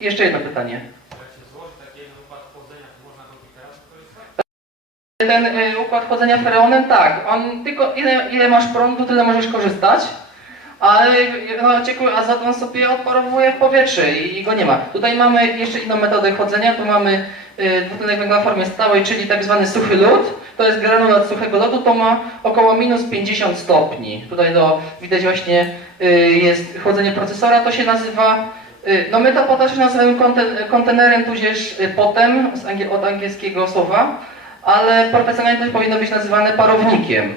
Jeszcze jedno pytanie. Ten y, układ chłodzenia freonem, tak, on tylko ile, ile masz prądu, tyle możesz korzystać, ale no, ciekły azot on sobie odparowuje w powietrze i, i go nie ma. Tutaj mamy jeszcze inną metodę chłodzenia, tu mamy y, dwutlenek węgla w formie stałej, czyli tak zwany suchy lód. To jest granulat suchego lodu, to ma około minus 50 stopni. Tutaj do, widać właśnie y, jest chłodzenie procesora, to się nazywa no my to potem nazywamy konten, kontenerem, tudzież y, potem od angielskiego słowa, ale profesjonalnie to powinno być nazywane parownikiem.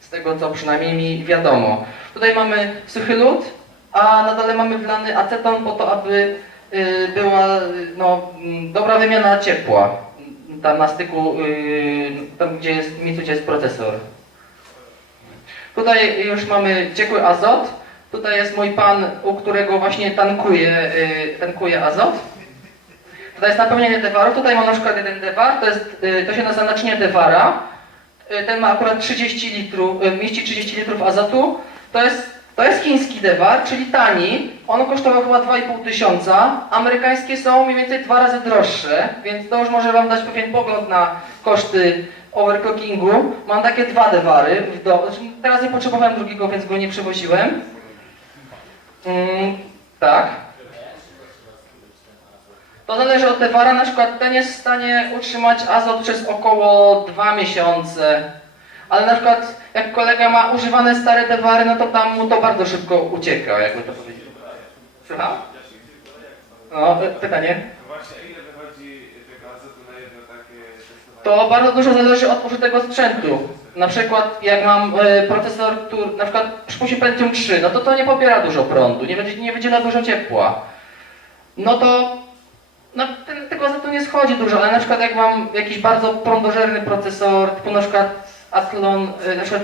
Z tego co przynajmniej mi wiadomo. Tutaj mamy suchy lód, a na dole mamy wlany aceton po to, aby y, była y, no, dobra wymiana ciepła. Tam na styku, y, tam gdzie jest, miejscu gdzie jest procesor. Tutaj już mamy ciekły azot. Tutaj jest mój pan, u którego właśnie tankuje, y, tankuje azot. Tutaj jest napełnienie dewaru. Tutaj mam na przykład jeden dewar, to, jest, y, to się nazywa naczynie dewara. Y, Ten ma akurat 30 litrów, mieści 30 litrów azotu. To jest, to jest chiński dewar, czyli tani. On kosztował chyba 2,5 tysiąca. Amerykańskie są mniej więcej dwa razy droższe, więc to już może Wam dać pewien pogląd na koszty overclockingu. Mam takie dwa dewary. W do... znaczy, Teraz nie potrzebowałem drugiego, więc go nie przywoziłem. Mm, tak. To zależy od dewara, na przykład ten jest w stanie utrzymać azot przez około 2 miesiące. Ale na przykład jak kolega ma używane stare dewary, no to tam mu to bardzo szybko ucieka, jakby to powiedzieć. Słucham? No, pytanie. To bardzo dużo zależy od użytego sprzętu. Na przykład jak mam y, procesor, który na przykład przypuśćmy Pentium 3, no to to nie pobiera dużo prądu, nie, będzie, nie wydziela dużo ciepła. No to no, ten, tego azotu nie schodzi dużo, ale na przykład jak mam jakiś bardzo prądożerny procesor, typu na przykład Athlon, y, na przykład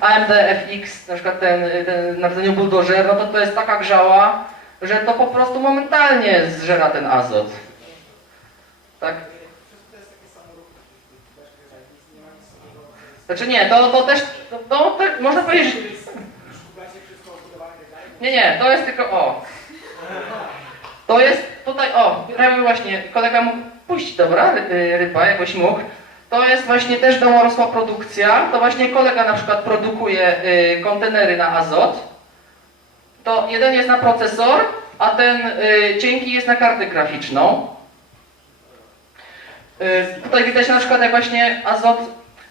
AMD FX, na przykład ten, y, ten na rdzeniu Bulldozer, no to to jest taka grzała, że to po prostu momentalnie zżera ten azot. Tak? Znaczy nie, to, to też, to, to, to można powiedzieć, nie, nie, to jest tylko o. To jest tutaj, o, prawie właśnie, kolega mógł puścić, dobra, y, ryba, jakoś mógł. To jest właśnie też domorosła produkcja, to właśnie kolega na przykład produkuje y, kontenery na azot. To jeden jest na procesor, a ten y, cienki jest na kartę graficzną. Y, Tutaj widać na przykład jak właśnie azot,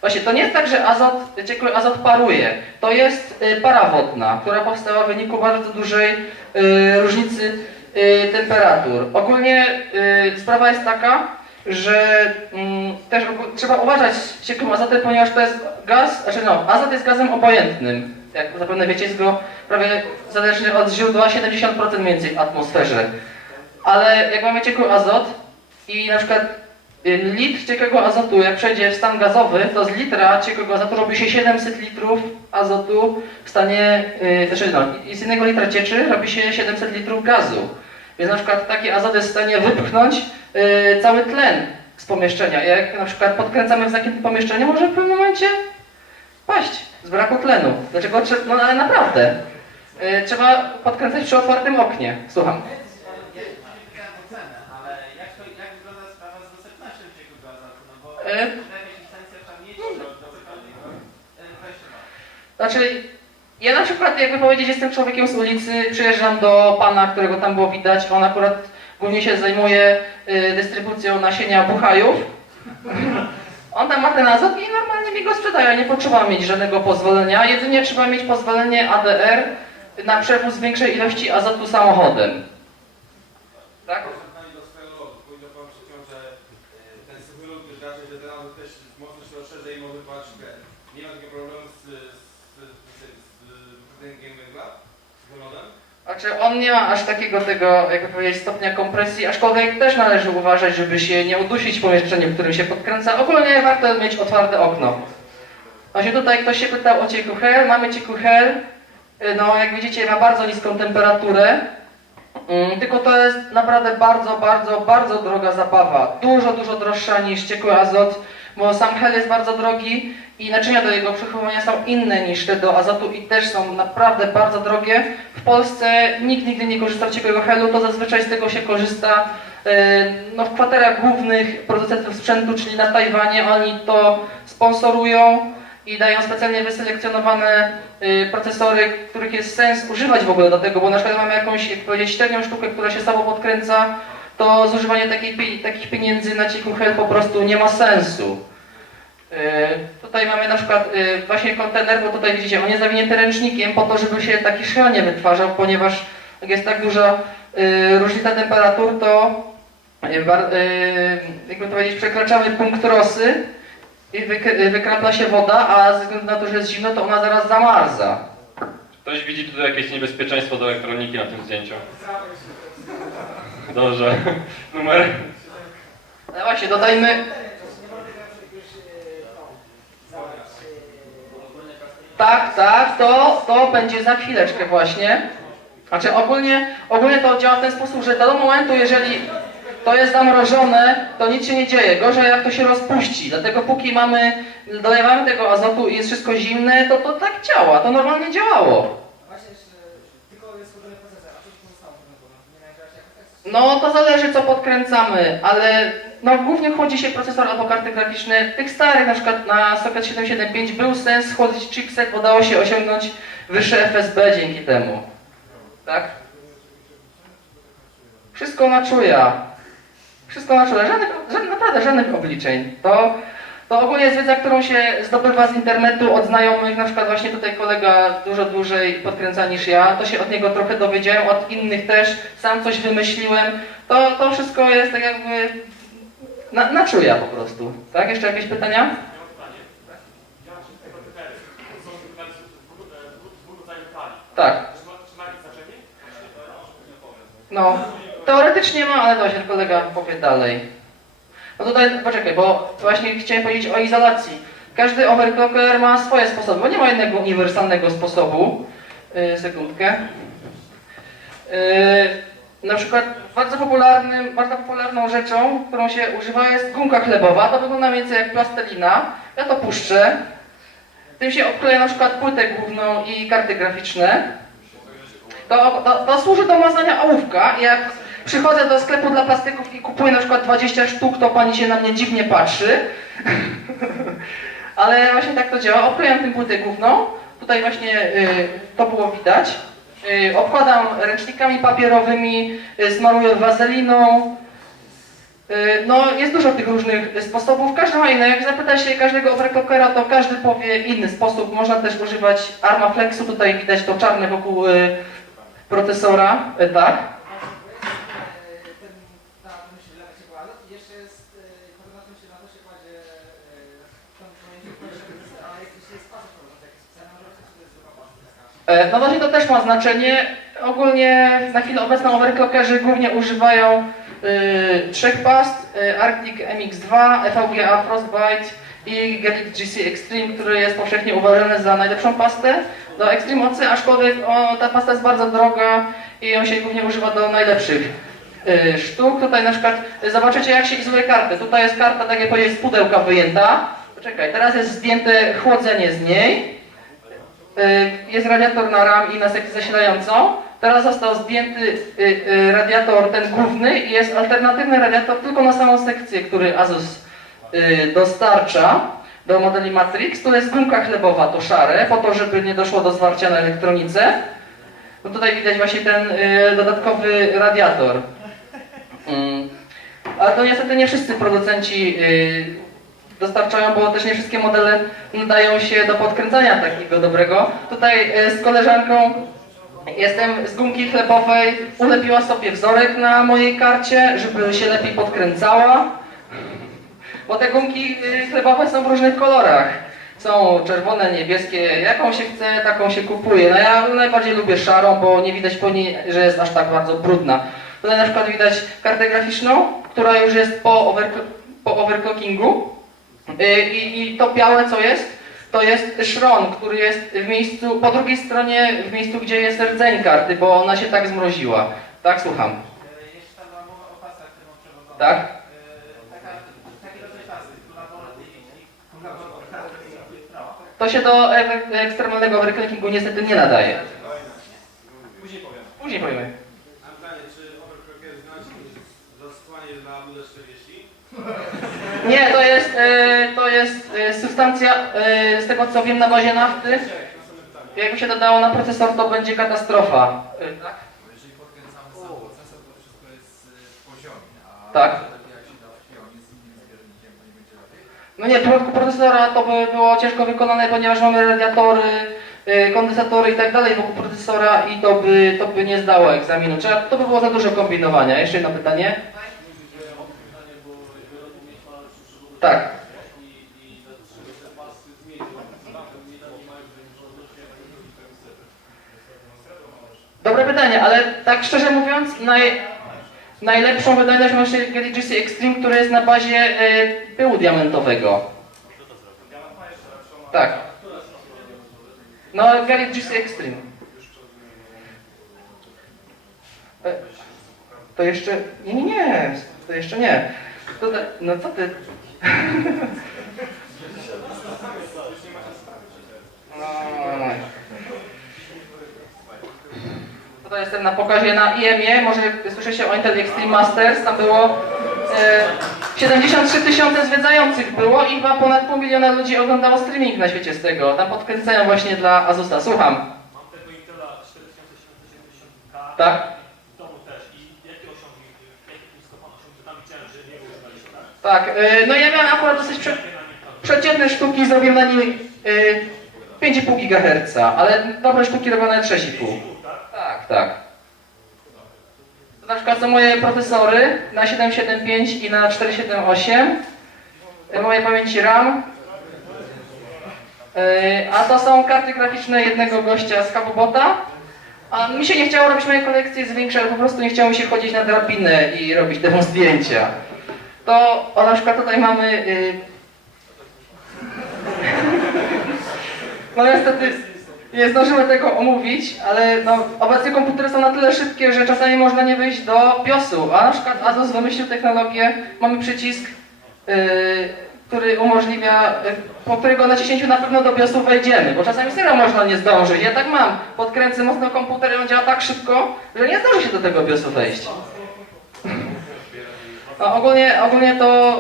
właśnie to nie jest tak, że azot, ciekły azot paruje. To jest y, para wodna, która powstała w wyniku bardzo dużej y, różnicy y, temperatur. Ogólnie sprawa jest taka, że mm, też trzeba uważać ciekłym azotem, ponieważ to jest gaz, znaczy no, azot jest gazem obojętnym. Jak zapewne wiecie, jest go prawie zależny od źródła 70% mniej więcej w atmosferze. Ale jak mamy ciekły azot i na przykład litr ciekłego azotu, jak przejdzie w stan gazowy, to z litra ciekłego azotu robi się 700 litrów azotu w stanie, yy, znaczy no, z jednego litra cieczy robi się 700 litrów gazu. Więc na przykład taki azot jest w stanie wypchnąć yy, cały tlen z pomieszczenia. Jak na przykład podkręcamy w zamkniętym pomieszczeniu, może w pewnym momencie paść z braku tlenu. Dlaczego? No ale naprawdę. Trzeba podkręcać przy otwartym oknie. Słucham. cenę, ale jak, to, jak wygląda sprawa z dostępnością ciekłego azotu? No bo E? jakaś licencja trzeba mieć do, do cokolwiek. E, weźcie wam. Znaczy, ja na przykład, jakby powiedzieć, jestem człowiekiem z ulicy, przyjeżdżam do pana, którego tam było widać, on akurat głównie się zajmuje y, dystrybucją nasienia buchajów. On tam ma ten azot i normalnie mi go sprzedaje, nie potrzeba mieć żadnego pozwolenia, jedynie trzeba mieć pozwolenie ADR na przewóz większej ilości azotu samochodem. Tak? Porównanie do swojego lodu. Powiedział Pan przed chwilą, że e, ten suchy lód już raczej, że ten azot też mocno się rozszerza i może paść w gen. Nie ma takiego problemu z, z, z, z, z dwutlenkiem węgla, z suchym lodem? Znaczy on nie ma aż takiego tego, jakby powiedzieć, stopnia kompresji, aczkolwiek też należy uważać, żeby się nie udusić w pomieszczeniu, w którym się podkręca. Ogólnie warto mieć otwarte okno. Właśnie tutaj ktoś się pytał o ciekły hel. Mamy ciekły hel. Y, No, jak widzicie, ma bardzo niską temperaturę. Mm, Tylko to jest naprawdę bardzo, bardzo, bardzo droga zabawa. Dużo, dużo droższa niż ciekły azot, bo sam hel jest bardzo drogi i naczynia do jego przechowywania są inne niż te do azotu i też są naprawdę bardzo drogie. Polsce nikt nigdy nie korzystał z ciekłego helu, to zazwyczaj z tego się korzysta e, no, w kwaterach głównych producentów sprzętu, czyli na Tajwanie. Oni to sponsorują i dają specjalnie wyselekcjonowane y, procesory, których jest sens używać w ogóle do tego, bo na przykład mamy jakąś, średnią sztukę, która się samo podkręca, to zużywanie takiej, takich pieniędzy na ciekły hel po prostu nie ma sensu. Y, Tutaj mamy na przykład y, właśnie kontener, bo tutaj widzicie, on jest zawinięty ręcznikiem po to, żeby się taki szel nie wytwarzał, ponieważ jak jest tak duża y, różnica temperatur, to jakby to powiedzieć, przekraczamy punkt rosy i wyk- wykrapla się woda, a ze względu na to, że jest zimno, to ona zaraz zamarza. Ktoś widzi tutaj jakieś niebezpieczeństwo do elektroniki na tym zdjęciu. Dobrze. Numer? Ale właśnie, dodajmy... Tak, tak, to, to będzie za chwileczkę właśnie. Znaczy ogólnie, ogólnie to działa w ten sposób, że do momentu, jeżeli to jest zamrożone, to nic się nie dzieje. Gorzej jak to się rozpuści. Dlatego póki mamy, dolewamy tego azotu i jest wszystko zimne, to to tak działa. To normalnie działało. Właśnie jeszcze tylko jest chłodzony procesor, a co tu zostało Nie nagrasz jakoś tak? No to zależy co podkręcamy, ale no głównie chłodzi się procesor albo karty graficzne. Tych starych, na przykład na Socket 775 był sens chłodzić chipset, bo dało się osiągnąć wyższe FSB dzięki temu. Tak? Wszystko na czuja. Wszystko na czuja. Żadnych, żadnych, naprawdę żadnych obliczeń. To, to ogólnie jest wiedza, którą się zdobywa z internetu od znajomych. Na przykład właśnie tutaj kolega dużo dłużej podkręca niż ja. To się od niego trochę dowiedziałem, od innych też. Sam coś wymyśliłem. To, to wszystko jest tak jakby na, na czuja po prostu. Tak? Jeszcze jakieś pytania? Tak. No, teoretycznie ma, ale to się kolega powie dalej. No tutaj, poczekaj, bo właśnie chciałem powiedzieć o izolacji. Każdy overclocker ma swoje sposoby, bo nie ma jednego uniwersalnego sposobu. Yy, sekundkę. Yy, na przykład bardzo, popularnym, bardzo popularną rzeczą, którą się używa jest gumka chlebowa. To wygląda mniej więcej jak plastelina. Ja to puszczę. Tym się obkleja na przykład płytę główną i karty graficzne. To, to, to służy do mazania ołówka. Jak przychodzę do sklepu dla plastyków i kupuję na przykład 20 sztuk, to pani się na mnie dziwnie patrzy. Ale właśnie tak to działa. Obklejam tym płytę. Tutaj właśnie y, to było widać. Y, obkładam ręcznikami papierowymi, y, smaruję wazeliną. Y, No, jest dużo tych różnych sposobów. Każdy ma. Jak zapyta się każdego overclockera, to każdy powie inny sposób. Można też używać Armaflexu. Tutaj widać to czarne wokół procesora. Tak. Ten, na tym się lewa się kładzie i jeszcze jest, e, potem na tym się, na to się kładzie, e, tam pomiędzy a jeśli jest pasek prowadzący, jakiś specjalny, może być, to jest zwykła paska. No właśnie to też ma znaczenie. Ogólnie na chwilę obecną overclockerzy głównie używają y, trzech past. Y, Arctic MX2, FVGA Frostbite i Gelit GC Extreme, który jest powszechnie uważany za najlepszą pastę do Extreme OC, aczkolwiek o, ta pasta jest bardzo droga i on się głównie używa do najlepszych sztuk. Tutaj na przykład y, zobaczycie jak się izoluje kartę. Tutaj jest karta, tak jak powiedzieć, z pudełka wyjęta. Poczekaj, teraz jest zdjęte chłodzenie z niej. Y, jest radiator na RAM i na sekcję zasilającą. Teraz został zdjęty y, y, radiator ten główny i jest alternatywny radiator tylko na samą sekcję, który Asus y, dostarcza do modeli Matrix. Tu jest gumka chlebowa, to szare, po to, żeby nie doszło do zwarcia na elektronice. No tutaj widać właśnie ten y, dodatkowy radiator. Mm. Ale to niestety nie wszyscy producenci y, dostarczają, bo też nie wszystkie modele nadają się do podkręcania takiego dobrego. Tutaj e, z koleżanką jestem z gumki chlebowej, ulepiła sobie wzorek na mojej karcie, żeby się lepiej podkręcała. Bo te gumki y, chlebowe są w różnych kolorach. Są czerwone, niebieskie, jaką się chce, taką się kupuje. No ja najbardziej lubię szarą, bo nie widać po niej, że jest aż tak bardzo brudna. Tutaj na przykład widać kartę graficzną, która już jest po, overclo po overclockingu. Y, I, I to białe co jest? To jest szron, który jest w miejscu, po drugiej stronie, w miejscu gdzie jest rdzeń karty, bo ona się tak zmroziła. Tak, słucham. E, Jeszcze tam mowa o pasach. Tak? E, która wolę która wolę To się do e- ekstremalnego overclockingu niestety nie nadaje. Później pojmy. Mam pytanie, czy overclocker znaczy zastosowanie na budę 40? Nie, to jest, e, to jest e, substancja, e, z tego co wiem, na bazie nafty. Jakby się dodało na procesor, to będzie katastrofa. E, tak? Bo jeżeli podkręcamy sam procesor, to wszystko jest y, w poziomie, a Tak. takie jak się da w pionie z innym zbiornikiem, to nie będzie lepiej. No nie, w przypadku procesora to by było ciężko wykonane, ponieważ mamy radiatory, y, kondensatory i tak dalej wokół procesora i to by, to by nie zdało egzaminu. Trzeba, to by było za dużo kombinowania. Jeszcze jedno pytanie. Tak. Dobre pytanie, ale tak szczerze mówiąc, naj, najlepszą wydajność ma się GDGC Extreme, który jest na bazie y, pyłu diamentowego. Tak. No, Gary Extreme. E, To jeszcze... Nie, nie, nie. To jeszcze nie. No co ty? No, Tutaj jestem na pokazie na IEM-ie, może słyszycie o Intel Extreme Masters, tam było e, 73 tysiące zwiedzających było i chyba ponad pół miliona ludzi oglądało streaming na świecie z tego. Tam podkręcają właśnie dla Asusa. Słucham. Mam tego Intela 4770K Tak? w domu też i jakie osiągi, jakie blisko pan osiągi, tam widziałem, że nie używaliście, tak? E, no ja miałem akurat dosyć prze, przeciętne sztuki, zrobiłem na nim e, 5,5 GHz, ale dobre sztuki robią na 6,5. Tak, tak. To na przykład są moje procesory na 775 i na 478. E, Moje pamięci RAM. E, A to są karty graficzne jednego gościa z Kabobota. A mi się nie chciało robić mojej kolekcji zwiększać, po prostu nie chciało mi się chodzić na drabinę i robić temu zdjęcia. To o, na przykład tutaj mamy... y, No niestety nie zdążymy tego omówić, ale no, obecnie komputery są na tyle szybkie, że czasami można nie wyjść do BIOSu, a na przykład Asus wymyślił technologię, mamy przycisk, yy, który umożliwia, yy, po którego naciśnięciu na pewno do BIOSu wejdziemy, bo czasami serio można nie zdążyć. Ja tak mam, podkręcę mocno komputer i on działa tak szybko, że nie zdąży się do tego BIOSu wejść. Ogólnie, ogólnie to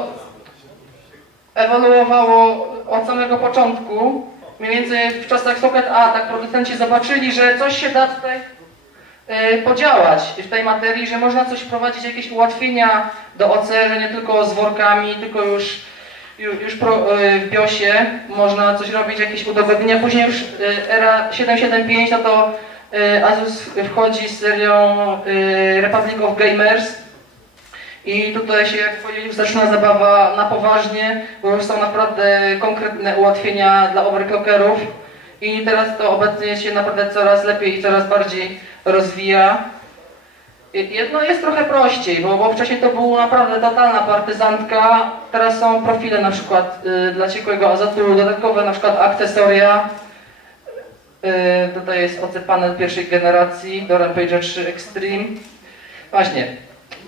ewoluowało od samego początku. Mniej więcej w czasach Socket A tak producenci zobaczyli, że coś się da tutaj y, podziałać w tej materii, że można coś wprowadzić, jakieś ułatwienia do OC, że nie tylko z workami, tylko już, już, już pro, y, w BIOSie można coś robić, jakieś udogodnienia. Później już y, era 775, no to Asus wchodzi z serią Republic of Gamers, i tutaj się, jak powiedzieli, zaczyna zabawa na poważnie, bo już są naprawdę konkretne ułatwienia dla overclockerów. I teraz to obecnie się naprawdę coraz lepiej i coraz bardziej rozwija. Jedno jest trochę prościej, bo, bo wcześniej to była naprawdę totalna partyzantka. Teraz są profile na przykład y, dla ciekłego azotu, dodatkowe na przykład akcesoria. Y, tutaj jest panel pierwszej generacji do Rampage 3 Extreme. Właśnie,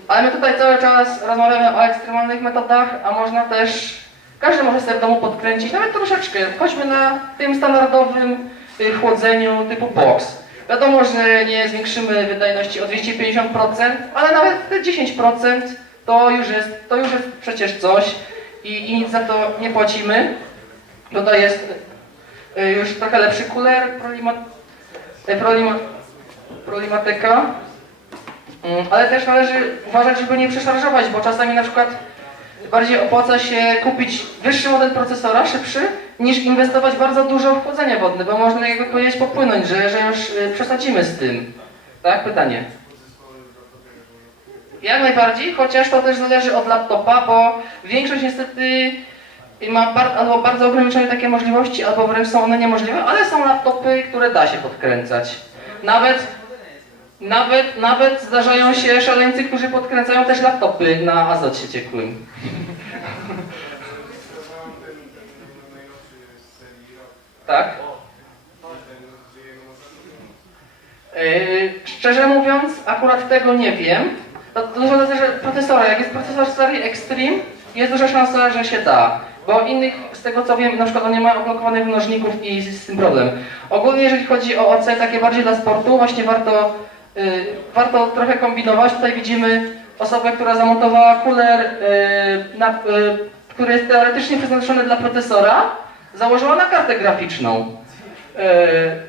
ale my tutaj cały czas rozmawiamy o ekstremalnych metodach, a można też, każdy może sobie w domu podkręcić, nawet troszeczkę. Chodźmy na tym standardowym y, chłodzeniu typu box. Wiadomo, że nie zwiększymy wydajności o 250%, ale nawet te 10% to już jest, to już jest przecież coś i, i nic za to nie płacimy. Tutaj jest y, już trochę lepszy cooler Prolima, y, Prolima, Prolimateka. Mm, Ale też należy uważać, żeby nie przeszarżować, bo czasami na przykład bardziej opłaca się kupić wyższy model procesora, szybszy, niż inwestować bardzo dużo w chłodzenie wodne, bo można jakby powiedzieć popłynąć, że, że już y, przesadzimy z tym. Tak? Pytanie. Jak najbardziej, chociaż to też zależy od laptopa, bo większość niestety ma bar albo bardzo ograniczone takie możliwości, albo wręcz są one niemożliwe, ale są laptopy, które da się podkręcać. Nawet nawet, nawet zdarzają się szaleńcy, którzy podkręcają też laptopy na ciekłym. Z serii Rock. Tak? Yy, szczerze mówiąc, akurat tego nie wiem. Dużo zależy od procesora. Jak jest procesor serii Extreme, jest duża szansa, że się da. Bo innych, z tego co wiem, na przykład on nie ma oblokowanych mnożników i z, tym problem. Ogólnie jeżeli chodzi o OC takie bardziej dla sportu, właśnie warto warto trochę kombinować. Tutaj widzimy osobę, która zamontowała kuler, y, y, który jest teoretycznie przeznaczony dla procesora, założyła na kartę graficzną. Y,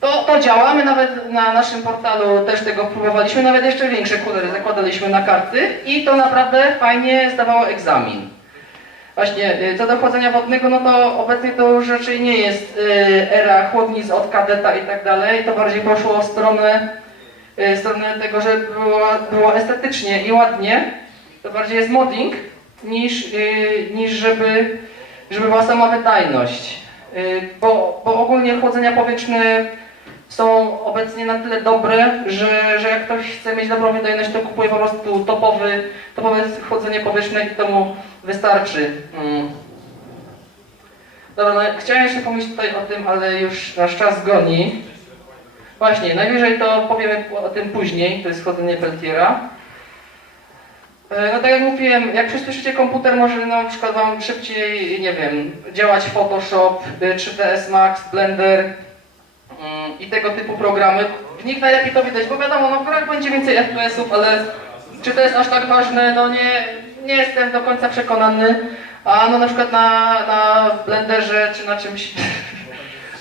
to, to działa, my nawet na naszym portalu też tego próbowaliśmy, nawet jeszcze większe kulery zakładaliśmy na karty i to naprawdę fajnie zdawało egzamin. Właśnie, y, co do chłodzenia wodnego, no to obecnie to już raczej nie jest y, era chłodnic od kadeta i tak dalej, to bardziej poszło w stronę, y, w stronę tego, że było, było estetycznie i ładnie, to bardziej jest modding niż, niż żeby, żeby była sama wydajność. Bo, bo ogólnie chłodzenia powietrzne są obecnie na tyle dobre, że, że jak ktoś chce mieć dobrą wydajność, to kupuje po prostu topowy, topowe chłodzenie powietrzne i to mu wystarczy. Mm. Dobra, no, chciałem jeszcze pomyśleć tutaj o tym, ale już nasz czas goni. Właśnie, najwyżej to powiemy o tym później, to jest chodzenie Peltiera. E, No tak jak mówiłem, jak przyspieszycie komputer, może na przykład Wam szybciej, nie wiem, działać Photoshop, y, 3ds Max, Blender i tego typu programy. W nich najlepiej to widać, bo wiadomo, no w grach będzie więcej FPS-ów, ale czy to jest aż tak ważne, no nie, nie jestem do końca przekonany. A no na przykład na, na Blenderze czy na czymś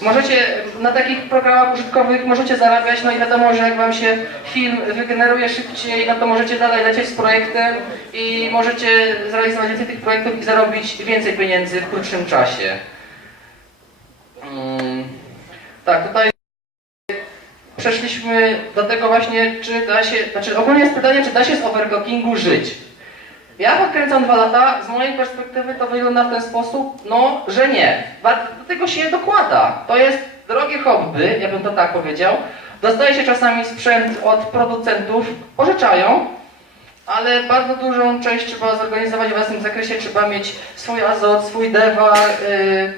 Możecie, na takich programach użytkowych możecie zarabiać, no i wiadomo, że jak wam się film wygeneruje szybciej, no to możecie dalej lecieć z projektem i możecie zrealizować więcej tych projektów i zarobić więcej pieniędzy w krótszym czasie. Mm, tak, tutaj przeszliśmy do tego właśnie, czy da się, znaczy ogólnie jest pytanie, czy da się z overclockingu żyć. Ja podkręcam dwa lata, z mojej perspektywy to wygląda w ten sposób, no, że nie. Do tego się dokłada. To jest drogie hobby, ja bym to tak powiedział. Dostaje się czasami sprzęt od producentów, pożyczają, ale bardzo dużą część trzeba zorganizować w własnym zakresie, trzeba mieć swój azot, swój dewa, yy,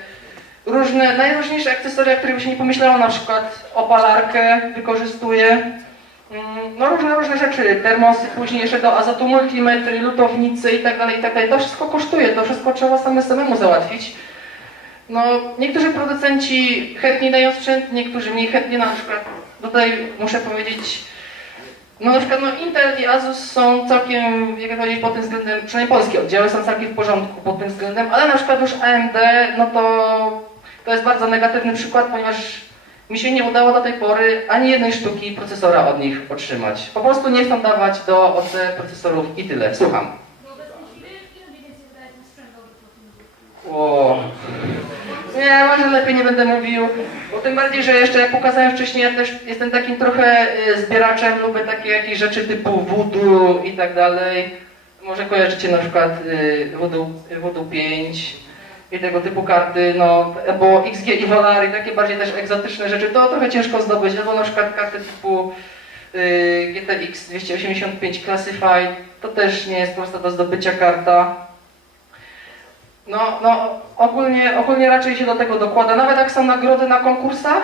różne, najróżniejsze akcesoria, które by się nie pomyślało, na przykład opalarkę wykorzystuję. Mm, No różne, różne rzeczy, termosy, później jeszcze do azotu multimetry, lutownicy i tak dalej, i tak. To wszystko kosztuje, to wszystko trzeba same samemu załatwić. No, niektórzy producenci chętnie dają sprzęt, niektórzy mniej chętnie, na przykład tutaj muszę powiedzieć, no na przykład no Intel i Asus są całkiem, jak powiedzieć, pod tym względem, przynajmniej polskie oddziały są całkiem w porządku pod tym względem, ale na przykład już AMD, no to to jest bardzo negatywny przykład, ponieważ mi się nie udało do tej pory ani jednej sztuki procesora od nich otrzymać. Po prostu nie chcą dawać do OC procesorów i tyle. Słucham. O. Nie, może lepiej nie będę mówił, bo tym bardziej, że jeszcze jak pokazałem wcześniej, ja też jestem takim trochę y, zbieraczem, lubię takie jakieś rzeczy typu voodoo i tak dalej. Może kojarzycie na przykład voodoo, voodoo 5 i tego typu karty, no, bo XG i Volar i takie bardziej też egzotyczne rzeczy, to trochę ciężko zdobyć, albo na przykład karty typu y, GTX 285 Classified, to też nie jest prosta do zdobycia karta. No, no ogólnie, ogólnie raczej się do tego dokłada. Nawet jak są nagrody na konkursach,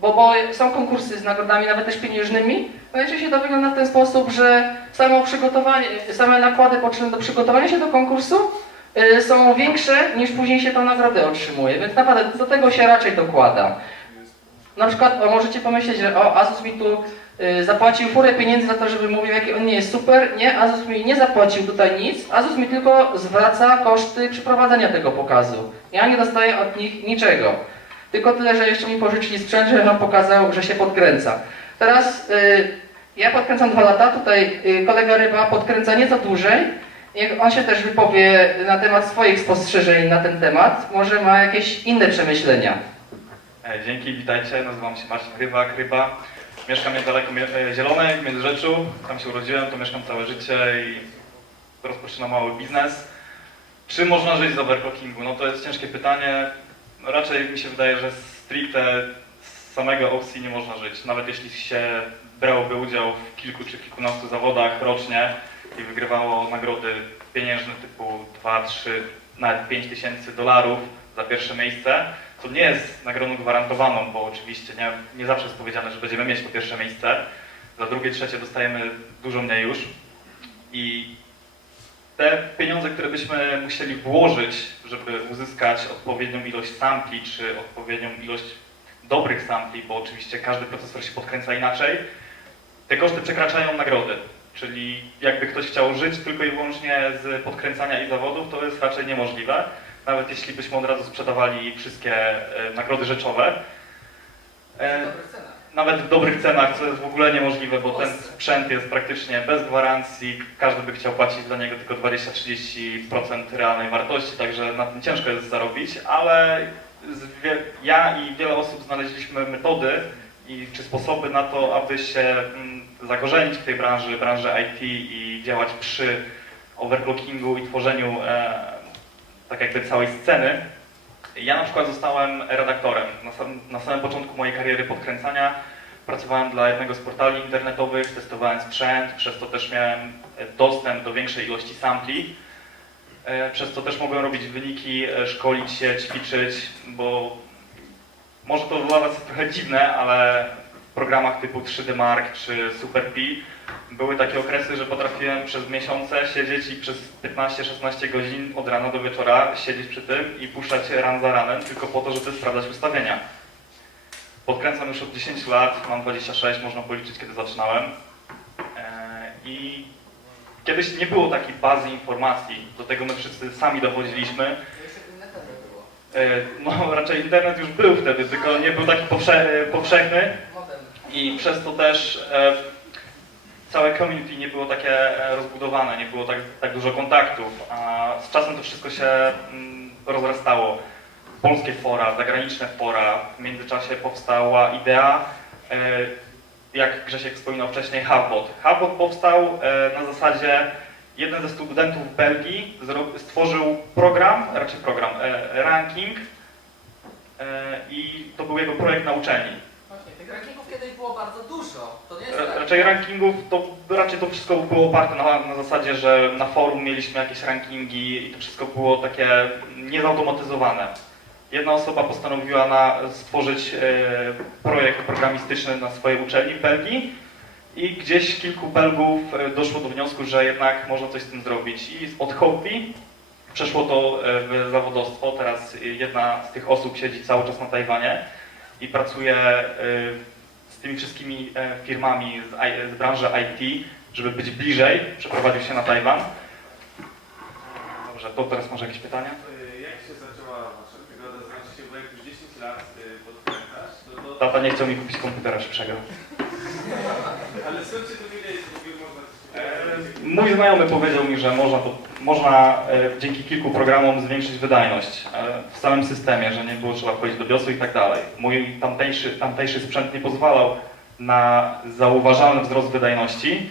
bo, bo są konkursy z nagrodami, nawet też pieniężnymi, no najczęściej to wygląda w ten sposób, że samo przygotowanie, same nakłady potrzebne do przygotowania się do konkursu są większe niż później się tą nagrodę otrzymuje, więc naprawdę do tego się raczej dokłada. Na przykład o, możecie pomyśleć, że o, Asus mi tu y, zapłacił furę pieniędzy za to, żeby mówił, jaki on nie jest super. Nie, Asus mi nie zapłacił tutaj nic. Asus mi tylko zwraca koszty przeprowadzenia tego pokazu. Ja nie dostaję od nich niczego. Tylko tyle, że jeszcze mi pożyczyli sprzęt, żebym wam pokazał, że się podkręca. Teraz y, ja podkręcam dwa lata, tutaj y, kolega Ryba podkręca nieco dłużej. Niech on się też wypowie na temat swoich spostrzeżeń na ten temat. Może ma jakieś inne przemyślenia. E, Dzięki, witajcie. Nazywam się Marcin Rybak, Ryba. Mieszkam niedaleko e, Zielonej, w Międzyrzeczu. Tam się urodziłem, tu mieszkam całe życie i rozpoczynam mały biznes. Czy można żyć z overclockingu? No to jest ciężkie pytanie. No raczej mi się wydaje, że stricte z samego OC nie można żyć. Nawet jeśli się brałoby udział w kilku czy kilkunastu zawodach rocznie i wygrywało nagrody pieniężne typu 2, 3, nawet 5 tysięcy dolarów za pierwsze miejsce, to nie jest nagrodą gwarantowaną, bo oczywiście nie, nie zawsze jest powiedziane, że będziemy mieć to pierwsze miejsce. Za drugie, trzecie dostajemy dużo mniej już. I te pieniądze, które byśmy musieli włożyć, żeby uzyskać odpowiednią ilość sampli, czy odpowiednią ilość dobrych sampli, bo oczywiście każdy procesor się podkręca inaczej, te koszty przekraczają nagrody. Czyli jakby ktoś chciał żyć tylko i wyłącznie z podkręcania i zawodów, to jest raczej niemożliwe. Nawet jeśli byśmy od razu sprzedawali wszystkie e, nagrody rzeczowe. E, Dobrych cenach. nawet w dobrych cenach, co jest w ogóle niemożliwe, bo ten sprzęt jest praktycznie bez gwarancji, każdy by chciał płacić za niego tylko 20-30% realnej wartości, także na tym ciężko jest zarobić, ale ja i wiele osób znaleźliśmy metody i czy sposoby na to, aby się mm, zakorzenić w tej branży, branży IT i działać przy overclockingu i tworzeniu e, tak jakby całej sceny. Ja na przykład zostałem redaktorem. Na samym, na samym początku mojej kariery podkręcania pracowałem dla jednego z portali internetowych, testowałem sprzęt, przez to też miałem dostęp do większej ilości sampli. E, Przez to też mogłem robić wyniki, e, szkolić się, ćwiczyć, bo może to dla Was trochę dziwne, ale w programach typu 3D Mark czy Super P były takie okresy, że potrafiłem przez miesiące siedzieć i przez 15-16 godzin od rana do wieczora siedzieć przy tym i puszczać ran za ranem tylko po to, żeby sprawdzać ustawienia. Podkręcam już od 10 lat, mam 26, można policzyć kiedy zaczynałem. E, I kiedyś nie było takiej bazy informacji, do tego my wszyscy sami dochodziliśmy. To jeszcze internetu było. E, No raczej internet już był wtedy, tylko nie był taki powsze- powszechny. I przez to też e, całe community nie było takie e, rozbudowane, nie było tak, tak dużo kontaktów, a z czasem to wszystko się mm, rozrastało. Polskie fora, zagraniczne fora, w międzyczasie powstała idea, e, jak Grzesiek wspominał wcześniej, Havbot. Havbot powstał e, na zasadzie, jeden ze studentów w Belgii stworzył program, raczej program, e, ranking e, i to był jego projekt na uczelni. Właśnie, tych rankingów kiedyś było bardzo dużo. To nie jest Ra- tak. Raczej rankingów, to raczej to wszystko było oparte na, na zasadzie, że na forum mieliśmy jakieś rankingi i to wszystko było takie niezautomatyzowane. Jedna osoba postanowiła na, stworzyć e, projekt programistyczny na swojej uczelni w Belgii i gdzieś kilku Belgów e, doszło do wniosku, że jednak można coś z tym zrobić. I od hobby przeszło to e, w zawodowstwo. Teraz jedna z tych osób siedzi cały czas na Tajwanie i pracuje e, z tymi wszystkimi firmami z, branży IT, żeby być bliżej, przeprowadził się na Tajwan. Dobrze, to teraz może jakieś pytania? Jak się zaczęła wasza przygoda? Znaczy się, bo jak już 10 lat podkręcasz, to. Tata nie chciał mi kupić komputera szybszego. Ale skąd się dowiedziałeś, że w ogóle można E, Mój znajomy powiedział mi, że można, to, można e, dzięki kilku programom zwiększyć wydajność e, w samym systemie, że nie było trzeba wchodzić do BIOSu i tak dalej. Mój tamtejszy, tamtejszy sprzęt nie pozwalał na zauważalny wzrost wydajności.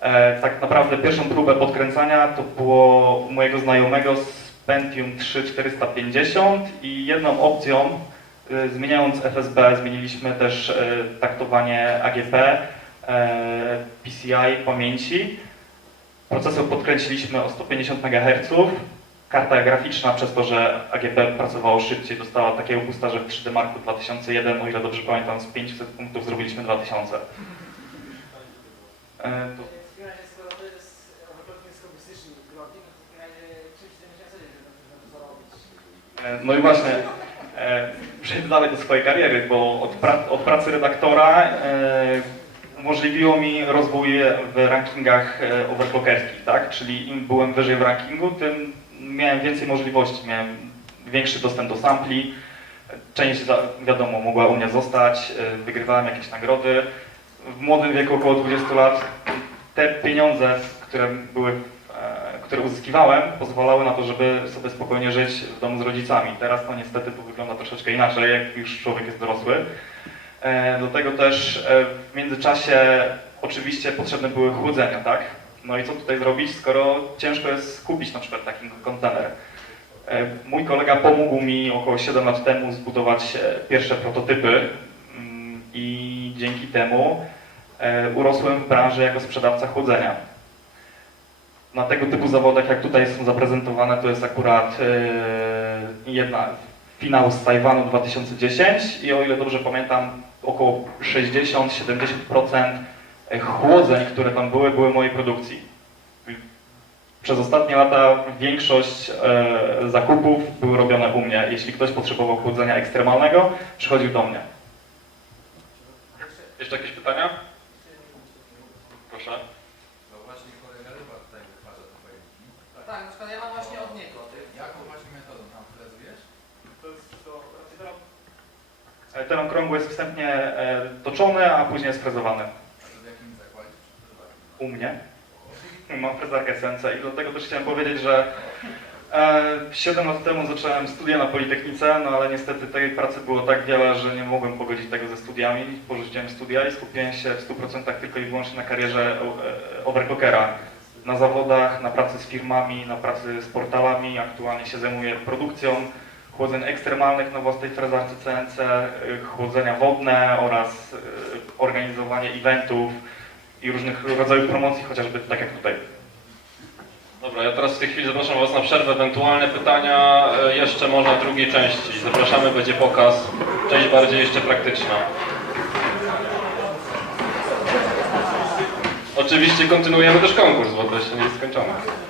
E, Tak naprawdę pierwszą próbę podkręcania to było u mojego znajomego z Pentium 3 450 i jedną opcją, e, zmieniając FSB, zmieniliśmy też e, taktowanie AGP, PCI pamięci. Procesor podkręciliśmy o 150 MHz. Karta graficzna przez to, że AGP pracowało szybciej, dostała takiego boosta, że w 3D Marku 2001, o ile dobrze pamiętam, z 500 punktów zrobiliśmy 2000. E, to? E, No i właśnie, e, przejdę dalej do swojej kariery, bo od, pra od pracy redaktora e, umożliwiło mi rozwój w rankingach e, overclockerskich, tak? Czyli im byłem wyżej w rankingu, tym miałem więcej możliwości, miałem większy dostęp do sampli, część wiadomo mogła u mnie zostać, e, wygrywałem jakieś nagrody. W młodym wieku, około 20 lat, te pieniądze, które były e, które uzyskiwałem, pozwalały na to, żeby sobie spokojnie żyć w domu z rodzicami. Teraz no niestety to wygląda troszeczkę inaczej, jak już człowiek jest dorosły. E, Do tego też e, w międzyczasie oczywiście potrzebne były chłodzenia, tak? No i co tutaj zrobić, skoro ciężko jest kupić na przykład taki kontener. E, Mój kolega pomógł mi około 7 lat temu zbudować pierwsze prototypy mm, i dzięki temu urosłem w branży jako sprzedawca chłodzenia na tego typu zawodach, jak tutaj są zaprezentowane, to jest akurat jedna finał z Tajwanu 2010 i o ile dobrze pamiętam, około 60-70% chłodzeń, które tam były, były mojej produkcji. Przez ostatnie lata większość e, zakupów były robione u mnie. Jeśli ktoś potrzebował chłodzenia ekstremalnego, przychodził do mnie. Jeszcze jakieś pytania? E, Ten okrągły jest wstępnie e, toczony, a później jest frezowany. U mnie. Mam frezarkę SNC i dlatego też chciałem powiedzieć, że e, 7 lat temu zacząłem studia na Politechnice, no ale niestety tej pracy było tak wiele, że nie mogłem pogodzić tego ze studiami. Porzuciłem studia i skupiłem się w 100% tylko i wyłącznie na karierze e, overclockera. Na zawodach, na pracy z firmami, na pracy z portalami. Aktualnie się zajmuję produkcją chłodzeń ekstremalnych na własnej frezarce CNC, e, chłodzenia wodne oraz e, organizowanie eventów i różnych rodzajów promocji, chociażby tak jak tutaj. Dobra, ja teraz w tej chwili zapraszam Was na przerwę. Ewentualne pytania e, jeszcze można w drugiej części. Zapraszamy, będzie pokaz. Część bardziej jeszcze praktyczna. Oczywiście kontynuujemy też konkurs, bo to jeszcze nie jest skończone.